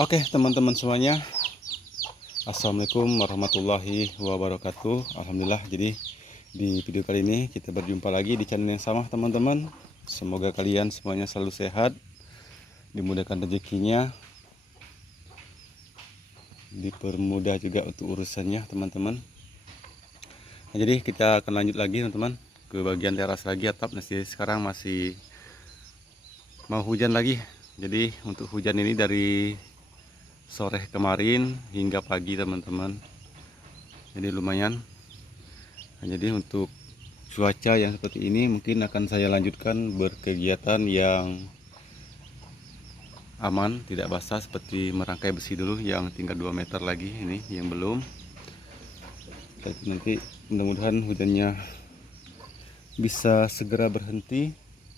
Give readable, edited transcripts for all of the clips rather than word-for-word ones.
Oke teman-teman semuanya, Assalamualaikum warahmatullahi wabarakatuh. Alhamdulillah, jadi di video kali ini kita berjumpa lagi di channel yang sama teman-teman. Semoga kalian semuanya selalu sehat, dimudahkan rezekinya, dipermudah juga untuk urusannya teman-teman. Nah, jadi kita akan lanjut lagi teman-teman ke bagian teras lagi atap. Nah, sekarang masih mau hujan lagi. Jadi untuk hujan ini dari sore kemarin hingga pagi teman-teman, jadi lumayan. Nah, jadi untuk cuaca yang seperti ini mungkin akan saya lanjutkan berkegiatan yang aman, tidak basah, seperti merangkai besi dulu yang tinggal 2 meter lagi ini yang belum. Nanti mudah-mudahan hujannya bisa segera berhenti,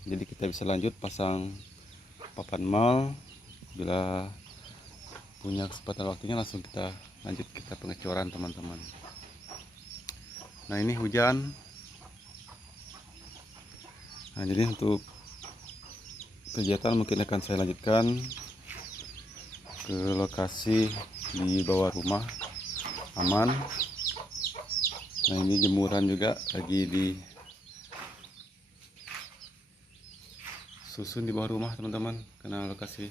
jadi kita bisa lanjut pasang papan mal. Bila punya kesempatan waktunya langsung kita lanjut kita pengecoran teman-teman. Nah ini hujan. Nah jadi untuk kegiatan mungkin akan saya lanjutkan ke lokasi di bawah rumah aman. Nah ini jemuran juga lagi di susun di bawah rumah teman-teman, karena lokasi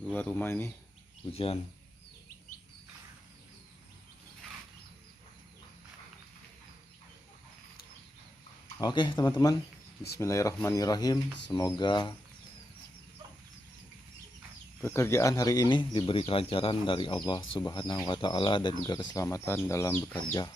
luar rumah ini hujan. Oke teman-teman, bismillahirrahmanirrahim. Semoga pekerjaan hari ini diberi kelancaran dari Allah Subhanahu wa Ta'ala dan juga keselamatan dalam bekerja.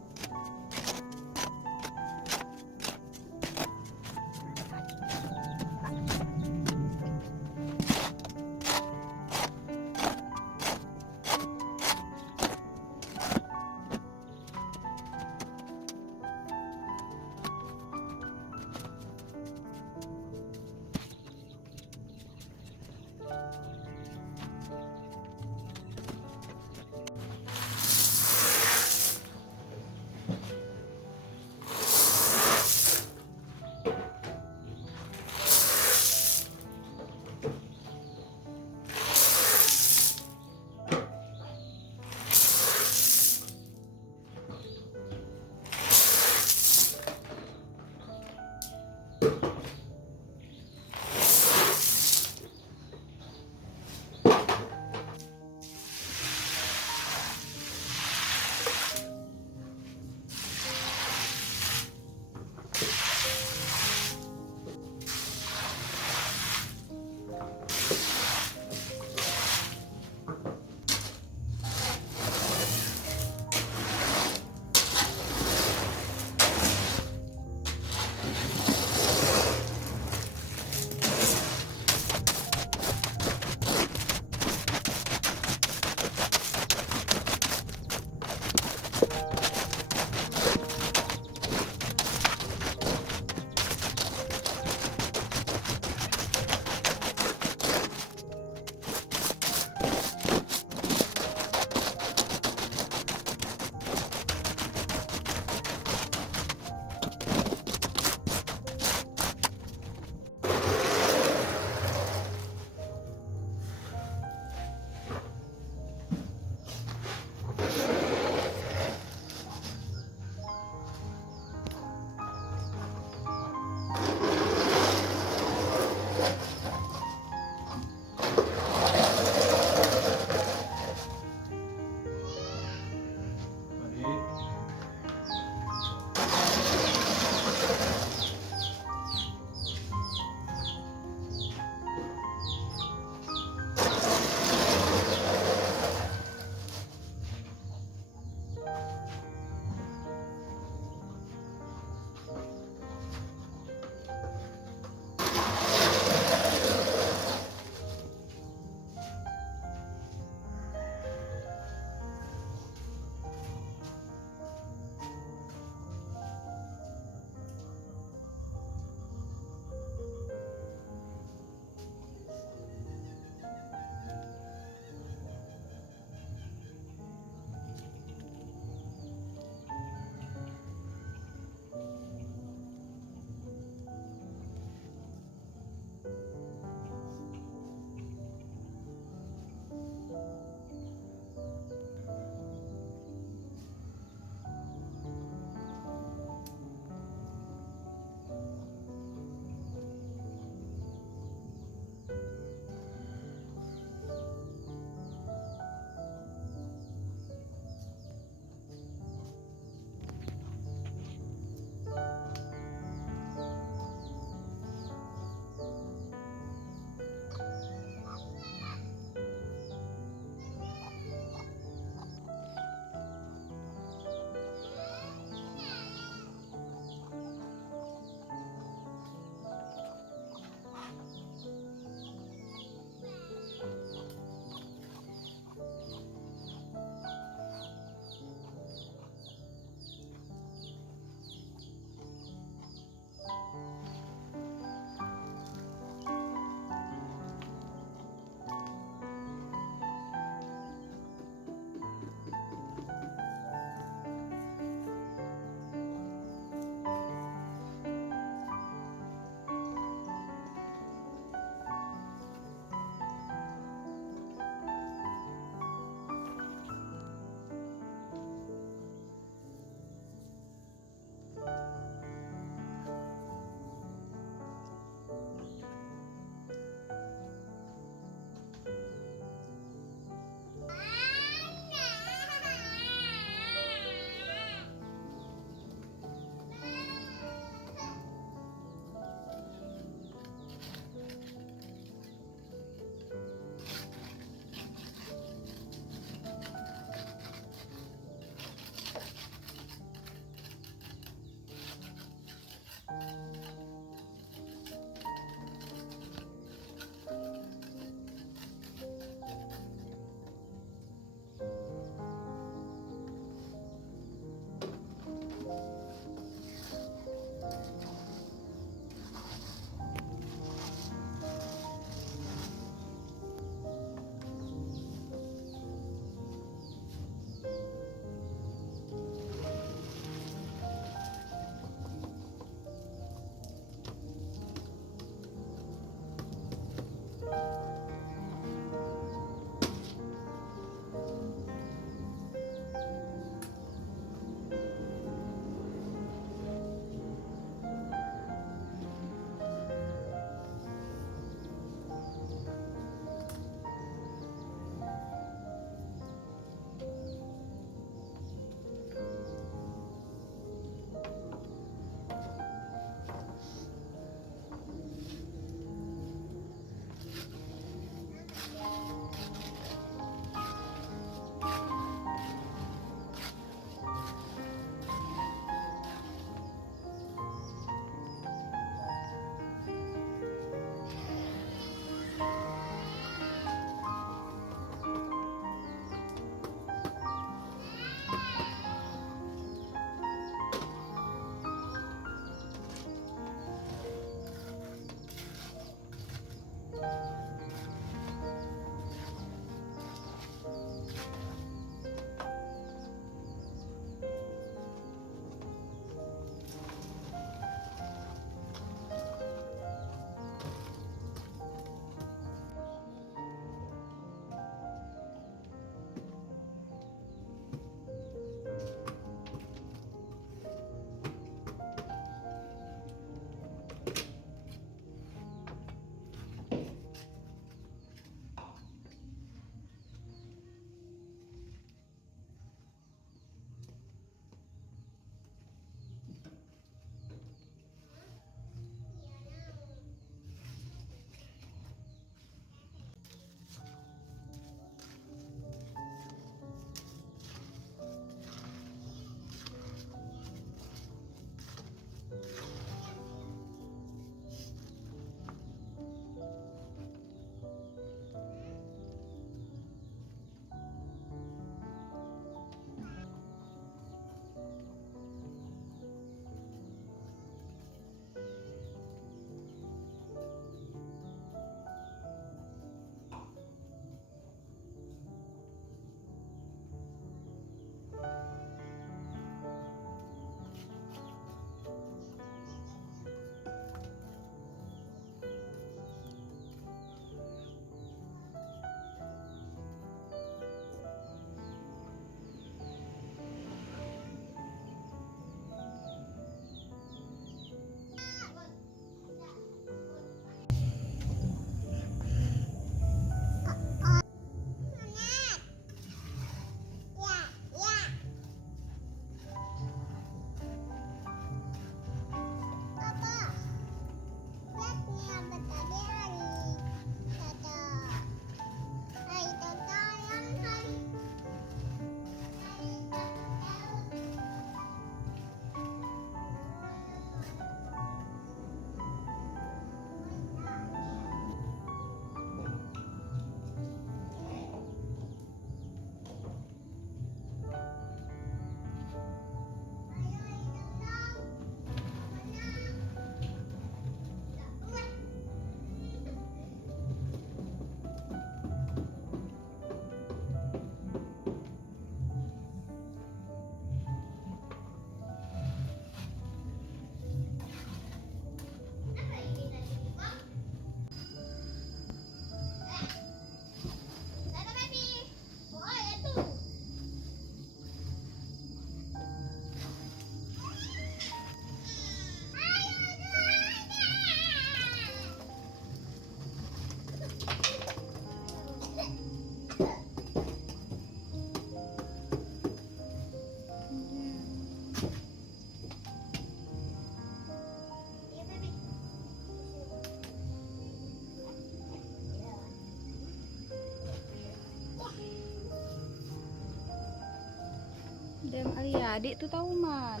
Dem Alia, adik tuh tahu man.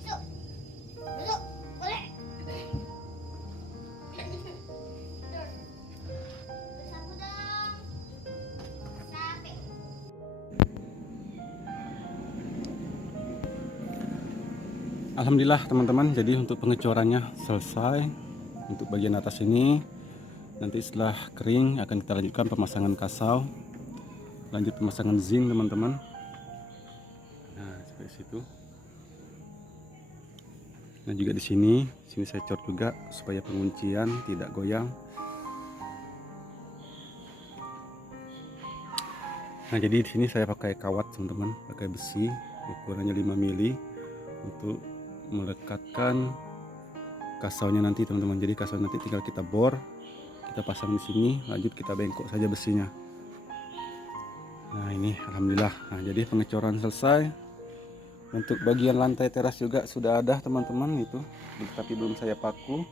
Masuk. Masuk. Boleh. Sapu dong. Sapi. Alhamdulillah teman-teman, jadi untuk pengecorannya selesai. Untuk bagian atas ini nanti setelah kering akan kita lanjutkan pemasangan kasau, lanjut pemasangan zinc teman-teman. Nah seperti situ. Dan juga di sini saya cor juga supaya penguncian tidak goyang. Nah jadi di sini saya pakai kawat teman-teman, pakai besi ukurannya 5 mili untuk melekatkan kasaunya nanti teman-teman. Jadi kasau nanti tinggal kita bor, kita pasang di sini, lanjut kita bengkok saja besinya. Nah ini alhamdulillah. Nah jadi pengecoran selesai. Untuk bagian lantai teras juga sudah ada teman-teman itu, tapi belum saya paku.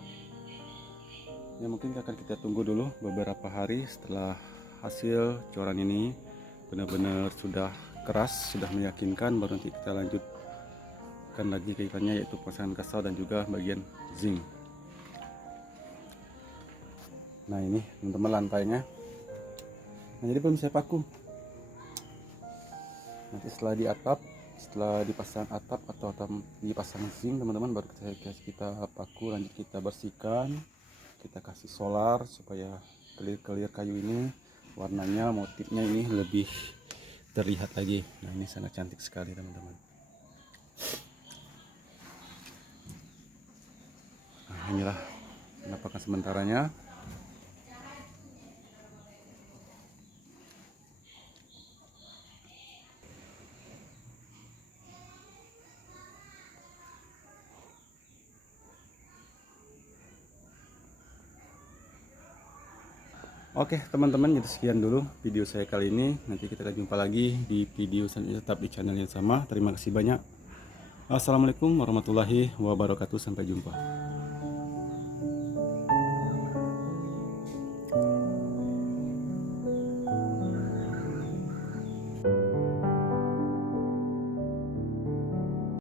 Ya mungkin akan kita tunggu dulu beberapa hari setelah hasil coran ini benar-benar sudah keras, sudah meyakinkan, baru nanti kita lanjutkan lagi kaitannya yaitu pemasangan kasau dan juga bagian zinc. Nah ini teman-teman lantainya. Nah jadi belum saya paku. Nanti setelah dipasang atap atau dipasang zinc teman-teman, baru kita paku, lanjut kita bersihkan, kita kasih solar supaya clear kayu ini warnanya, motifnya ini lebih terlihat lagi. Nah ini sangat cantik sekali teman-teman. Nah inilah penampakan sementaranya. Oke teman-teman, jadi sekian dulu video saya kali ini. Nanti kita akan jumpa lagi di video selanjutnya, tetap di channel yang sama. Terima kasih banyak. Assalamualaikum warahmatullahi wabarakatuh. Sampai jumpa.